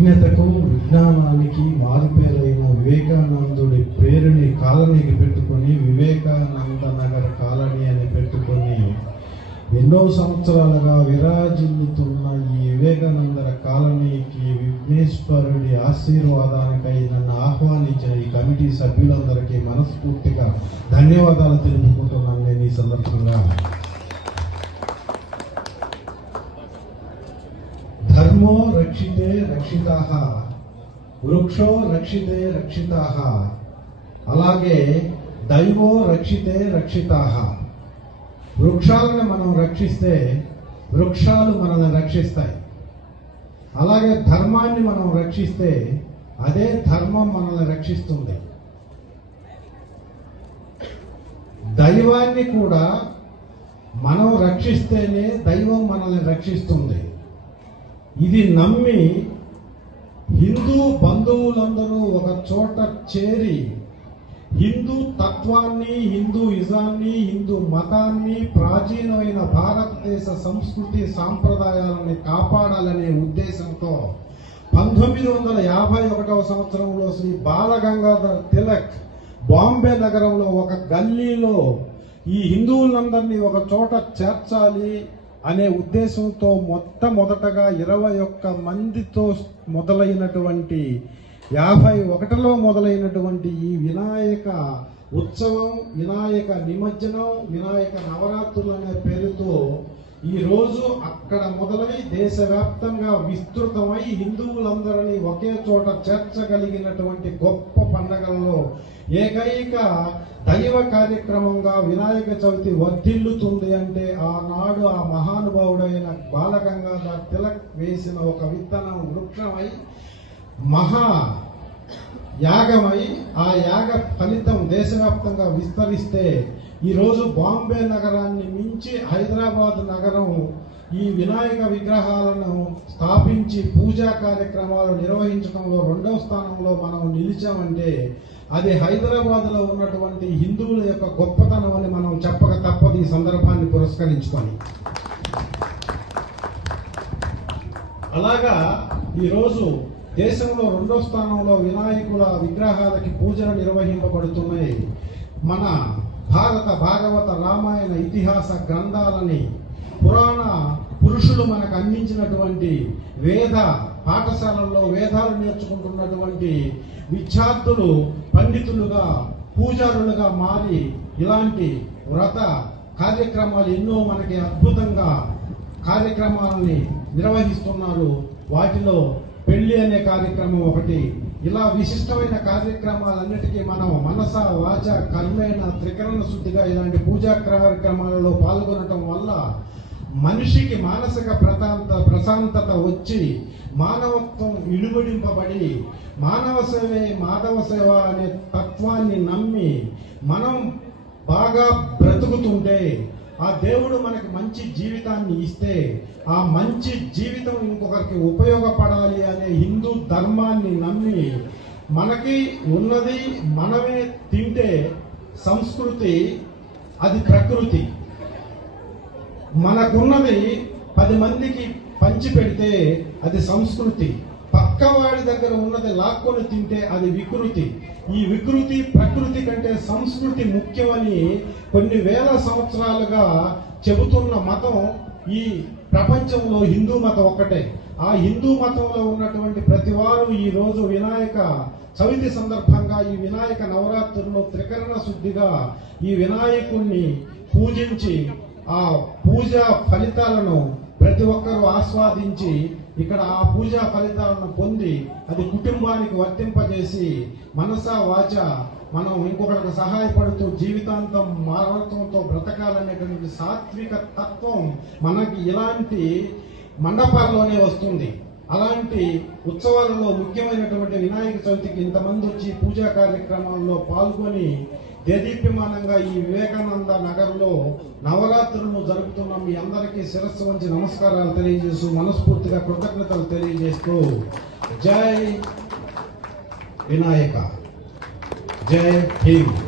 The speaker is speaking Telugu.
విజ్ఞతకు విజ్ఞానానికి మారుపేరైన వివేకానందుడి పేరుని కాలనీకి పెట్టుకొని వివేకానంద నగర్ కాలనీ అని పెట్టుకొని ఎన్నో సంవత్సరాలుగా విరాజిల్లుతున్న ఈ వివేకానందర కాలనీకి విఘ్నేశ్వరుడి ఆశీర్వాదానికై నన్ను ఆహ్వానించిన ఈ కమిటీ సభ్యులందరికీ మనస్ఫూర్తిగా ధన్యవాదాలు తెలుపుకుంటున్నాను నేను ఈ సందర్భంగా ధర్మో రక్షితే రక్షిత. వృక్షో రక్షితే రక్షిత. అలాగే దైవో రక్షితే రక్షిత. వృక్షాలను మనం రక్షిస్తే వృక్షాలు మనల్ని రక్షిస్తాయి. అలాగే ధర్మాన్ని మనం రక్షిస్తే అదే ధర్మం మనల్ని రక్షిస్తుంది. దైవాన్ని కూడా మనం రక్షిస్తేనే దైవం మనల్ని రక్షిస్తుంది. ఇది నమ్మి హిందూ బంధువులందరూ ఒక చోట చేరి హిందూ తత్వాన్ని హిందూ ఇజాన్ని హిందూ మతాన్ని ప్రాచీనమైన భారతదేశ సంస్కృతి సాంప్రదాయాలని కాపాడాలనే ఉద్దేశంతో పంతొమ్మిది వందల యాభై ఒకటవ సంవత్సరంలో శ్రీ బాలగంగాధర్ తిలక్ బాంబే నగరంలో ఒక గల్లీలో ఈ హిందువులందరినీ ఒక చోట చేర్చాలి అనే ఉద్దేశంతో మొట్టమొదటగా ఇరవై ఒక్క మందితో మొదలైనటువంటి యాభై ఒకటిలో మొదలైనటువంటి ఈ వినాయక ఉత్సవం వినాయక నిమజ్జనం వినాయక నవరాత్రులు అనే పేరుతో ఈ రోజు అక్కడ మొదలై దేశవ్యాప్తంగా విస్తృతమై హిందువులందరినీ ఒకే చోట చేర్చగలిగినటువంటి గొప్ప పండగలలో ఏకైక దైవ కార్యక్రమంగా వినాయక చవితి వర్ధిల్లుతుంది అంటే ఆనాడు ఆ మహానుభావుడైన బాలగంగాధర్ తిలక్ వేసిన ఒక విత్తనం వృక్షమై మహా యాగమై ఆ యాగ ఫలితం దేశవ్యాప్తంగా విస్తరిస్తే ఈరోజు బాంబే నగరాన్ని మించి హైదరాబాద్ నగరం ఈ వినాయక విగ్రహాలను స్థాపించి పూజా కార్యక్రమాలు నిర్వహించడంలో రెండవ స్థానంలో మనం నిలిచామంటే అది హైదరాబాద్లో ఉన్నటువంటి హిందువుల యొక్క గొప్పతనం అని మనం చెప్పక తప్పదు ఈ సందర్భాన్ని పురస్కరించుకొని. అలాగా ఈరోజు దేశంలో రెండో స్థానంలో వినాయకుల విగ్రహాలకి పూజలు నిర్వహింపబడుతున్నాయి. మన భారత భాగవత రామాయణ ఇతిహాస గ్రంథాలని పురాణ పురుషులు మనకు అందించినటువంటి వేద పాఠశాలల్లో వేదాలు నేర్చుకుంటున్నటువంటి విద్యార్థులు పండితులుగా పూజారులుగా మారి ఇలాంటి వ్రత కార్యక్రమాలు ఎన్నో మనకి అద్భుతంగా కార్యక్రమాలని నిర్వహిస్తున్నారు. వాటిలో పెళ్ళి అనే కార్యక్రమం ఒకటి. ఇలా విశిష్టమైన కార్యక్రమాలన్నిటికీ మనం మనస వాచ కర్మైన త్రికరణ శుద్ధిగా ఇలాంటి పూజా కార్యక్రమాలలో పాల్గొనటం వల్ల మనిషికి మానసిక ప్రశాంత ప్రశాంతత వచ్చి మానవత్వం ఇలుబడింపబడి మానవ సేవే మాధవ సేవ అనే తత్వాన్ని నమ్మి మనం బాగా బ్రతుకుతుంటే ఆ దేవుడు మనకి మంచి జీవితాన్ని ఇస్తే ఆ మంచి జీవితం ఇంకొకరికి ఉపయోగపడాలి అనే హిందూ ధర్మాన్ని నమ్మి మనకి ఉన్నది మనమే తింటే సంస్కృతి అది ప్రకృతి. మనకున్నది పది మందికి పంచి పెడితే అది సంస్కృతి. పక్కవాడి దగ్గర ఉన్నది లాక్కొని తింటే అది వికృతి. ఈ వికృతి ప్రకృతి కంటే సంస్కృతి ముఖ్యమని కొన్ని వేల సంవత్సరాలుగా చెబుతున్న మతం ఈ ప్రపంచంలో హిందూ మతం ఒక్కటే. ఆ హిందూ మతంలో ఉన్నటువంటి ప్రతి వారు ఈ రోజు వినాయక చవితి సందర్భంగా ఈ వినాయక నవరాత్రుల్లో త్రికరణ శుద్ధిగా ఈ వినాయకుణ్ణి పూజించి ఆ పూజ ఫలితాలను ప్రతి ఒక్కరూ ఆస్వాదించి ఇక్కడ ఆ పూజా ఫలితాలను పొంది అది కుటుంబానికి వర్తింపజేసి మనస వాచ మనం ఇంకొకరికి సహాయపడుతూ జీవితాంతం మానవత్వంతో బ్రతకాలనేటువంటి సాత్విక తత్వం మనకి ఇలాంటి మండపాల్లోనే వస్తుంది. అలాంటి ఉత్సవాలలో ముఖ్యమైనటువంటి వినాయక చవితికి ఇంతమంది వచ్చి పూజా కార్యక్రమాల్లో పాల్గొని దేదీప్యమానంగా ఈ వివేకానంద నగర్లో నవరాత్రులను జరుపుతున్న మీ అందరికీ శిరస్సు వంచి నమస్కారాలు తెలియజేస్తూ మనస్ఫూర్తిగా కృతజ్ఞతలు తెలియజేస్తూ జై వినాయక. జై భీమ్.